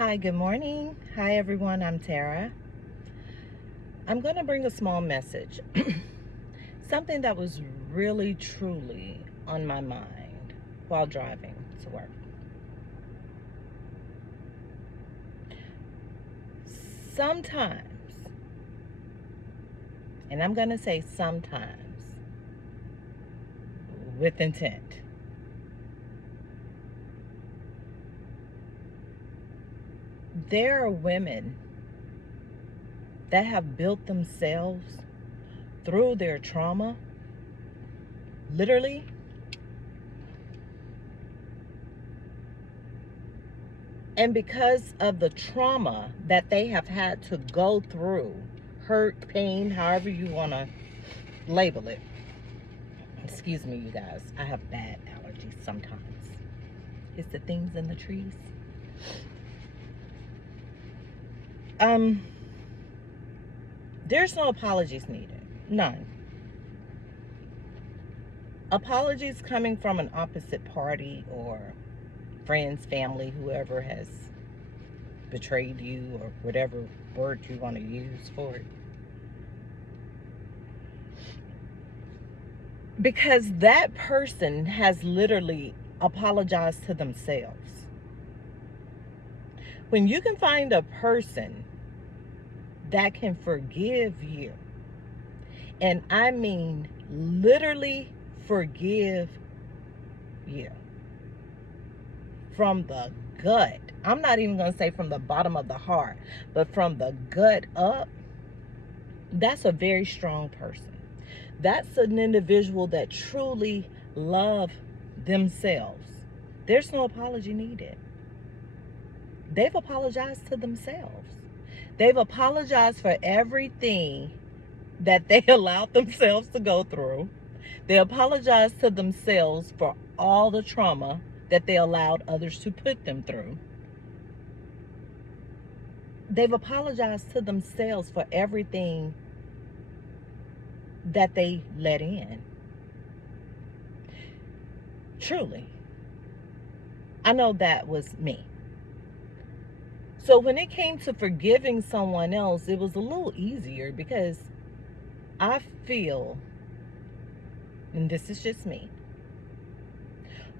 Hi, good morning. Hi, everyone. I'm Tara. I'm going to bring a small message. Something that was really, truly on my mind while driving to work. Sometimes, and I'm going to say sometimes, with intent, there are women that have built themselves through their trauma, literally, and because of the trauma that they have had to go through, hurt, pain, however you want to label it. Excuse me, you guys. I have bad allergies sometimes. It's the things in the trees. There's no apologies needed. None. Apologies coming from an opposite party or friends, family, whoever has betrayed you or whatever word you want to use for it. Because that person has literally apologized to themselves. When you can find a person that can forgive you, and I mean literally forgive you from the gut. I'm not even going to say from the bottom of the heart, but from the gut up. That's a very strong person. That's an individual that truly loves themselves. There's no apology needed. They've apologized to themselves. They've apologized for everything that they allowed themselves to go through. They apologized to themselves for all the trauma that they allowed others to put them through. They've apologized to themselves for everything that they let in. Truly. I know that was me. So when it came to forgiving someone else, it was a little easier because I feel, and this is just me,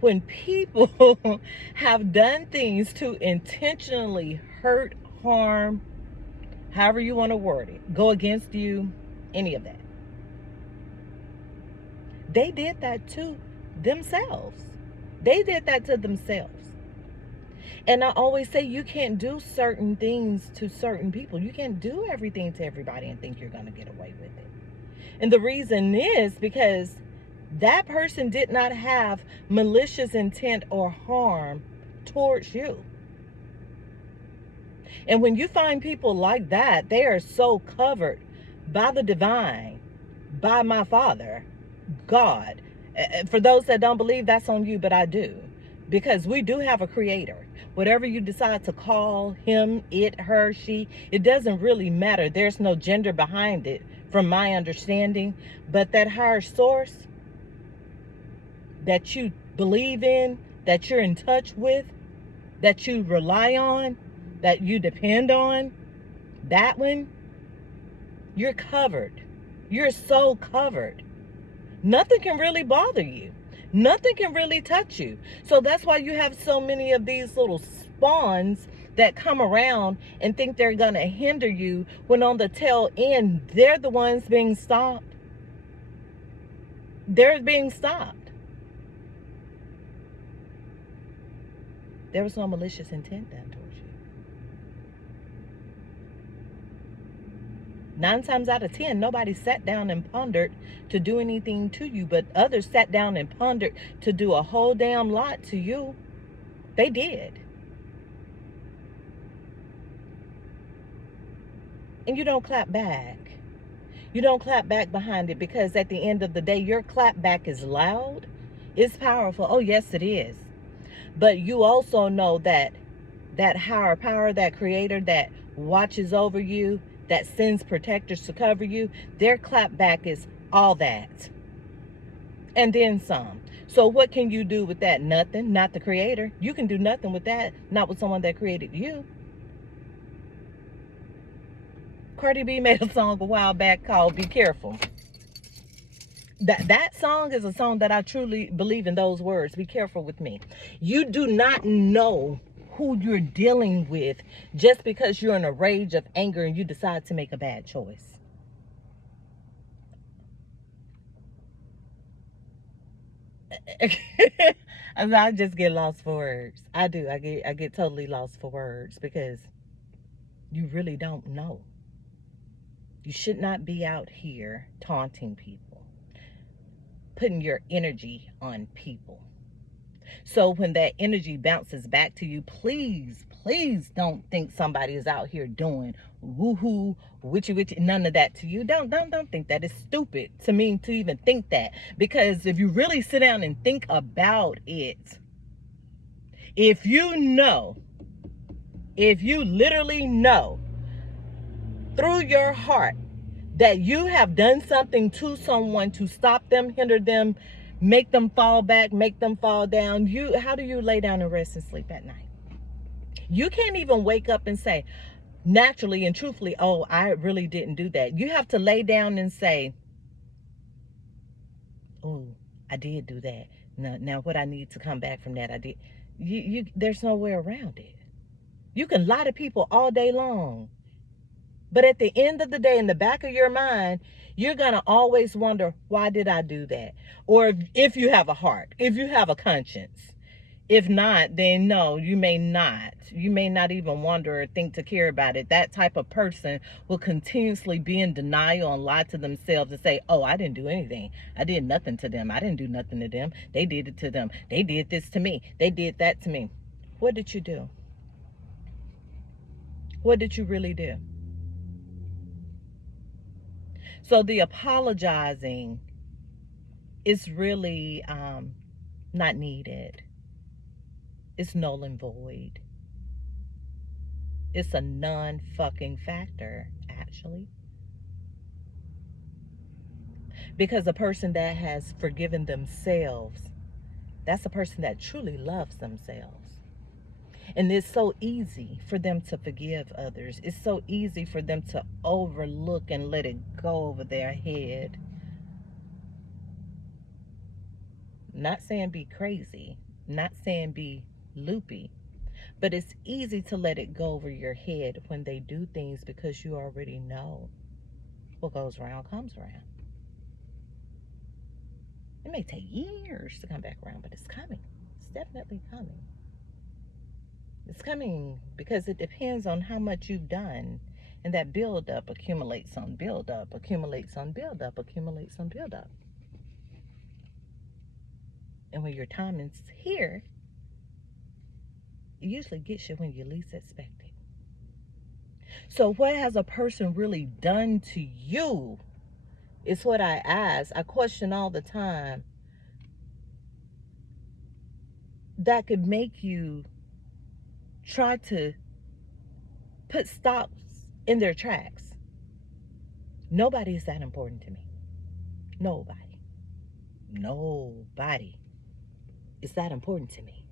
when people have done things to intentionally hurt, harm, however you want to word it, go against you, any of that, they did that to themselves. They did that to themselves. And I always say you can't do certain things to certain people. You can't do everything to everybody and think you're going to get away with it. And the reason is because that person did not have malicious intent or harm towards you. And when you find people like that, they are so covered by the divine, by my Father, God. For those that don't believe, that's on you, but I do. Because we do have a creator. Whatever you decide to call him, it, her, she, it doesn't really matter. There's no gender behind it, from my understanding. But that higher source that you believe in, that you're in touch with, that you rely on, that you depend on, that one, you're covered. You're so covered. Nothing can really bother you. Nothing can really touch you. So that's why you have so many of these little spawns that come around and think they're going to hinder you, when on the tail end, they're the ones being stopped. They're being stopped. There was no malicious intent done towards you. 9 times out of 10, nobody sat down and pondered to do anything to you, but others sat down and pondered to do a whole damn lot to you. They did. And you don't clap back. You don't clap back behind it, because at the end of the day, your clap back is loud. It's powerful. Oh, yes, it is. But you also know that that higher power, that creator that watches over you, that sends protectors to cover you, their clap back is all that. And then some. So what can you do with that? Nothing. Not the creator. You can do nothing with that. Not with someone that created you. Cardi B made a song a while back called Be Careful. That song is a song that I truly believe in those words. Be careful with me. You do not know who you're dealing with just because you're in a rage of anger and you decide to make a bad choice. I just get lost for words. I do. I get totally lost for words because you really don't know. You should not be out here taunting people, putting your energy on people. So when that energy bounces back to you, please don't think somebody is out here doing woohoo, witchy, none of that to you. Don't think that. It's stupid to me to even think that. Because if you really sit down and think about it, if you literally know through your heart that you have done something to someone to stop them, hinder them, make them fall back, make them fall down, how do you lay down and rest and sleep at night? You can't even wake up and say naturally and truthfully, oh, I really didn't do that. You have to lay down and say, oh, I did do that. Now what I need to come back from that, I did. There's no way around it. You can lie to people all day long, but at the end of the day, in the back of your mind, you're going to always wonder, why did I do that? Or if you have a heart, if you have a conscience. If not, then no, you may not. You may not even wonder or think to care about it. That type of person will continuously be in denial and lie to themselves and say, oh, I didn't do anything. I did nothing to them. I didn't do nothing to them. They did it to them. They did this to me. They did that to me. What did you do? What did you really do? So the apologizing is really not needed. It's null and void. It's a non-fucking factor, actually. Because a person that has forgiven themselves, that's a person that truly loves themselves. And it's so easy for them to forgive others. It's so easy for them to overlook and let it go over their head. Not saying be crazy, not saying be loopy, but it's easy to let it go over your head when they do things because you already know what goes around comes around. It may take years to come back around, but it's coming. It's definitely coming. It's coming because it depends on how much you've done. And that buildup accumulates on buildup, accumulates on buildup, accumulates on buildup. And when your time is here, it usually gets you when you least expect it. So what has a person really done to you is what I ask. I question all the time. That could make you try to put stops in their tracks. Nobody is that important to me. Nobody is that important to me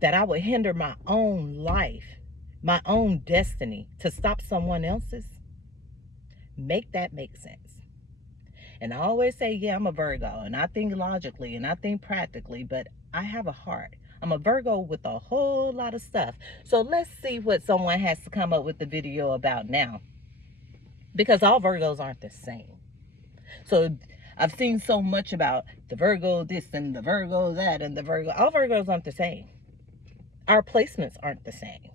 that I would hinder my own life, my own destiny to stop someone else's. Make that make sense. And I always say, yeah, I'm a Virgo and I think logically and I think practically, but I have a heart. I'm a Virgo with a whole lot of stuff. So let's see what someone has to come up with the video about now, because all Virgos aren't the same. So I've seen so much about the Virgo this and the Virgo that and the Virgo. All Virgos aren't the same. Our placements aren't the same.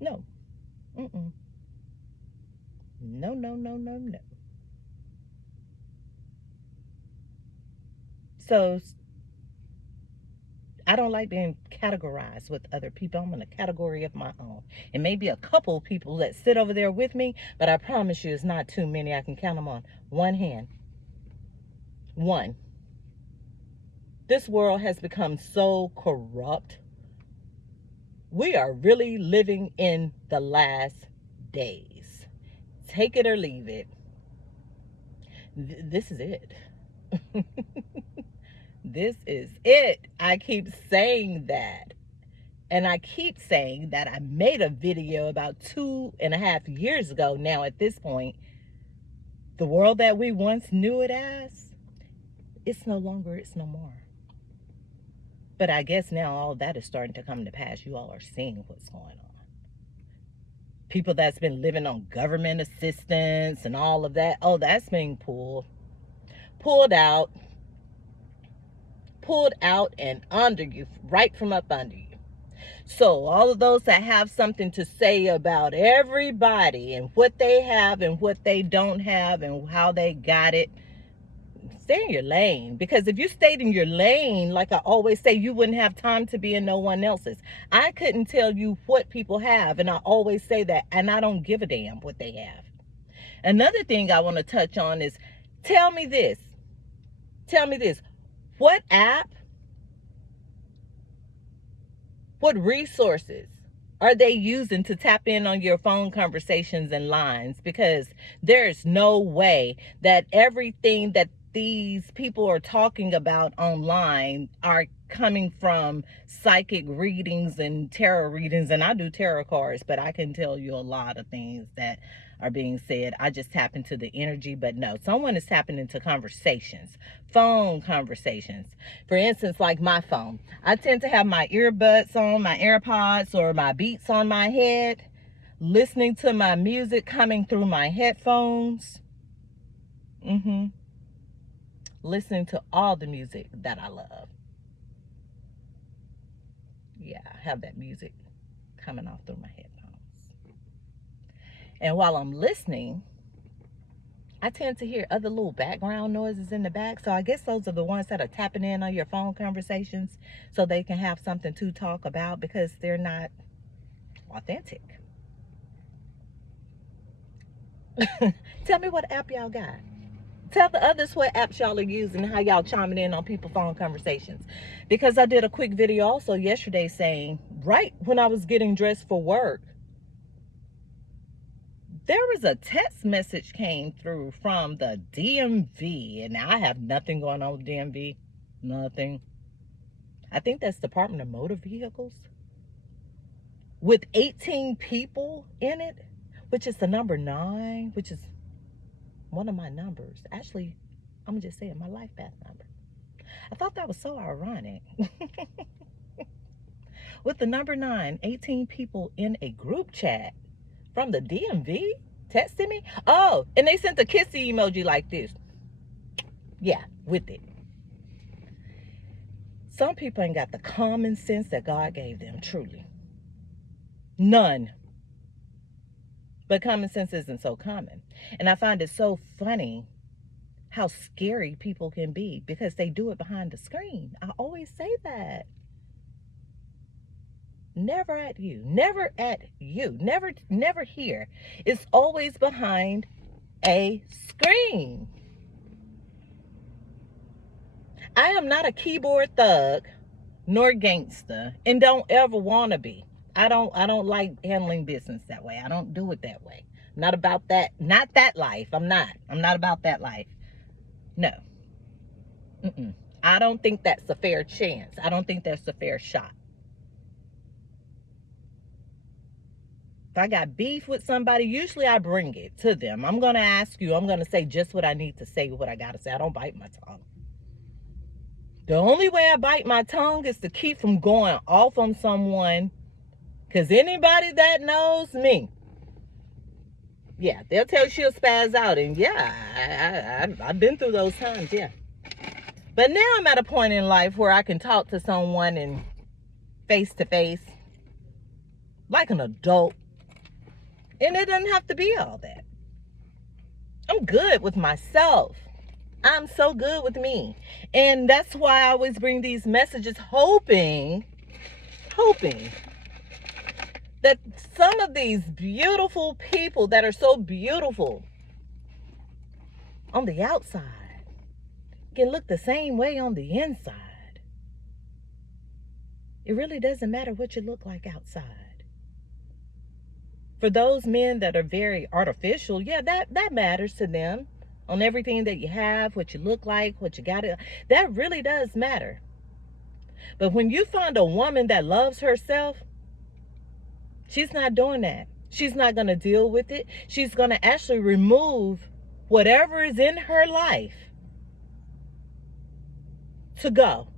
No. Mm-mm. No. So I don't like being categorized with other people. I'm in a category of my own. And maybe a couple people that sit over there with me, but I promise you it's not too many. I can count them on one hand. One. This world has become so corrupt. We are really living in the last days. Take it or leave it. This is it. This is it. I keep saying that. And I keep saying that I made a video about 2.5 years ago now at this point. The world that we once knew it as, it's no longer, it's no more. But I guess now all that is starting to come to pass. You all are seeing what's going on. People that's been living on government assistance and all of that, oh, that's being pulled out and under you, right from up under you. So all of those that have something to say about everybody and what they have and what they don't have and how they got it, stay in your lane. Because if you stayed in your lane, like I always say, you wouldn't have time to be in no one else's. I couldn't tell you what people have, and I always say that, and I don't give a damn what they have. Another thing I want to touch on is, tell me this. What app, what resources are they using to tap in on your phone conversations and lines? Because there's no way that everything that these people are talking about online are coming from psychic readings and tarot readings. And I do tarot cards, but I can tell you a lot of things that are being said. I just tap into the energy, but no, someone is tapping into conversations, phone conversations. For instance, like my phone, I tend to have my earbuds on, my AirPods or my Beats on my head, listening to my music coming through my headphones. Listening to all the music that I love. Yeah, I have that music coming off through my headphones. And while I'm listening, I tend to hear other little background noises in the back. So I guess those are the ones that are tapping in on your phone conversations so they can have something to talk about because they're not authentic. Tell me what app y'all got. Tell the others what apps y'all are using and how y'all chiming in on people's phone conversations. Because I did a quick video also yesterday saying, right when I was getting dressed for work, there was a text message came through from the DMV. And I have nothing going on with DMV. Nothing. I think that's Department of Motor Vehicles. With 18 people in it, which is the number 9, which is one of my numbers. Actually, I'm just saying my life path number. I thought that was so ironic. With the number 9, 18 people in a group chat from the DMV texting me. Oh, and they sent a kissy emoji like this. Yeah, with it. Some people ain't got the common sense that God gave them, truly. None. But common sense isn't so common. And I find it so funny how scary people can be because they do it behind the screen. I always say that. Never at you. Never at you. Never here. It's always behind a screen. I am not a keyboard thug nor gangster and don't ever want to be. I don't like handling business that way. I don't do it that way. I'm not about that. Not that life. I'm not about that life. No. I don't think that's a fair chance. I don't think that's a fair shot. If I got beef with somebody, usually I bring it to them. I'm going to ask you. I'm going to say just what I need to say, what I got to say. I don't bite my tongue. The only way I bite my tongue is to keep from going off on someone. Because anybody that knows me, yeah, they'll tell you she'll spaz out. And yeah, I've been through those times, yeah. But now I'm at a point in life where I can talk to someone and face to face like an adult. And it doesn't have to be all that. I'm good with myself. I'm so good with me. And that's why I always bring these messages hoping that some of these beautiful people that are so beautiful on the outside can look the same way on the inside. It really doesn't matter what you look like outside. For those men that are very artificial, yeah, that matters to them. On everything that you have, what you look like, what you got, that really does matter. But when you find a woman that loves herself, she's not doing that. She's not going to deal with it. She's going to actually remove whatever is in her life to go.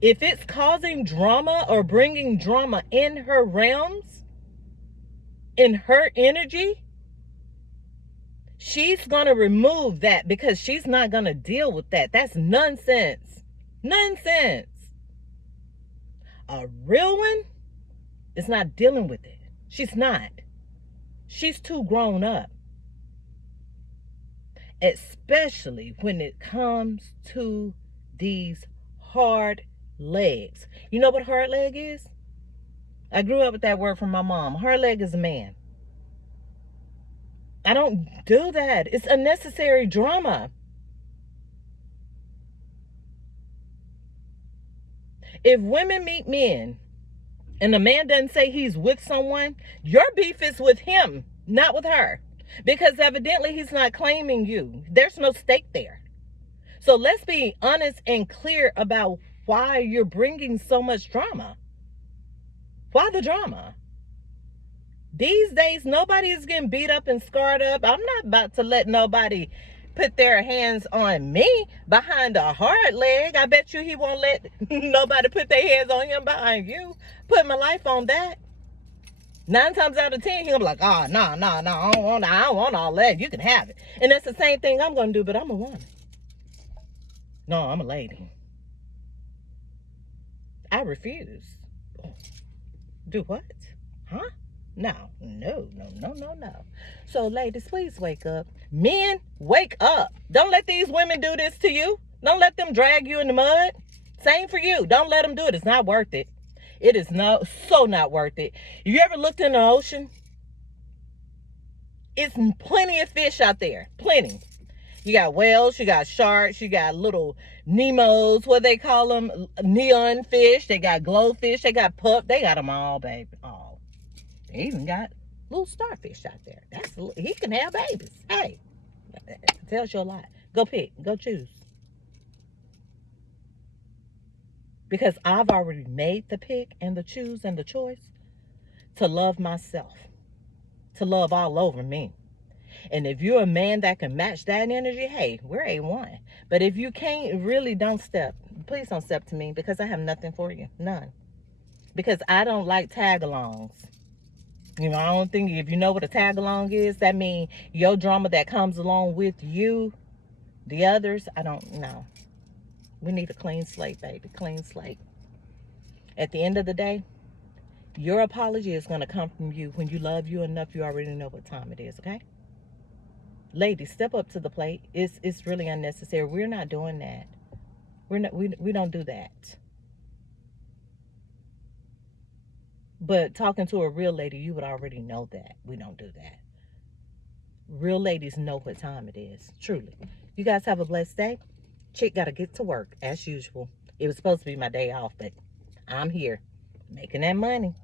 If it's causing drama or bringing drama in her realms, in her energy, she's going to remove that because she's not going to deal with that. That's nonsense. Nonsense. A real one is not dealing with it. She's not. She's too grown up. Especially when it comes to these hard legs. You know what hard leg is? I grew up with that word from my mom. Hard leg is a man. I don't do that. It's unnecessary drama. If women meet men and a man doesn't say he's with someone, your beef is with him, not with her. Because evidently he's not claiming you. There's no stake there. So let's be honest and clear about why you're bringing so much drama. Why the drama? These days, nobody is getting beat up and scarred up. I'm not about to let nobody put their hands on me behind a hard leg. I bet you he won't let nobody put their hands on him behind you. Put my life on that. 9 times out of 10, he'll be like, oh, no, I don't want all that. You can have it. And that's the same thing I'm going to do, but I'm a woman. No, I'm a lady. I refuse. Do what? Huh? No. So, ladies, please wake up. Men, wake up. Don't let these women do this to you. Don't let them drag you in the mud. Same for you. Don't let them do it. It's not worth it. It is so not worth it. You ever looked in the ocean? It's plenty of fish out there. Plenty. You got whales, you got sharks, you got little Nemos, what they call them, neon fish. They got glowfish, they got pup. They got them all, baby. All. They even got little starfish out there. He can have babies. Hey, tells you a lot. Go pick. Go choose. Because I've already made the pick and the choose and the choice to love myself. To love all over me. And if you're a man that can match that energy, hey, we're A1. But if you can't, really please don't step to me because I have nothing for you. None. Because I don't like tag-alongs. You know, I don't think if you know what a tag-along is, that means your drama that comes along with you, the others, I don't know. We need a clean slate, baby. Clean slate. At the end of the day, your apology is going to come from you. When you love you enough, you already know what time it is, okay? Ladies, step up to the plate. It's really unnecessary. We're not doing that. We don't do that. But talking to a real lady, you would already know that. We don't do that. Real ladies know what time it is. Truly. You guys have a blessed day. Chick got to get to work as usual. It was supposed to be my day off, but I'm here making that money.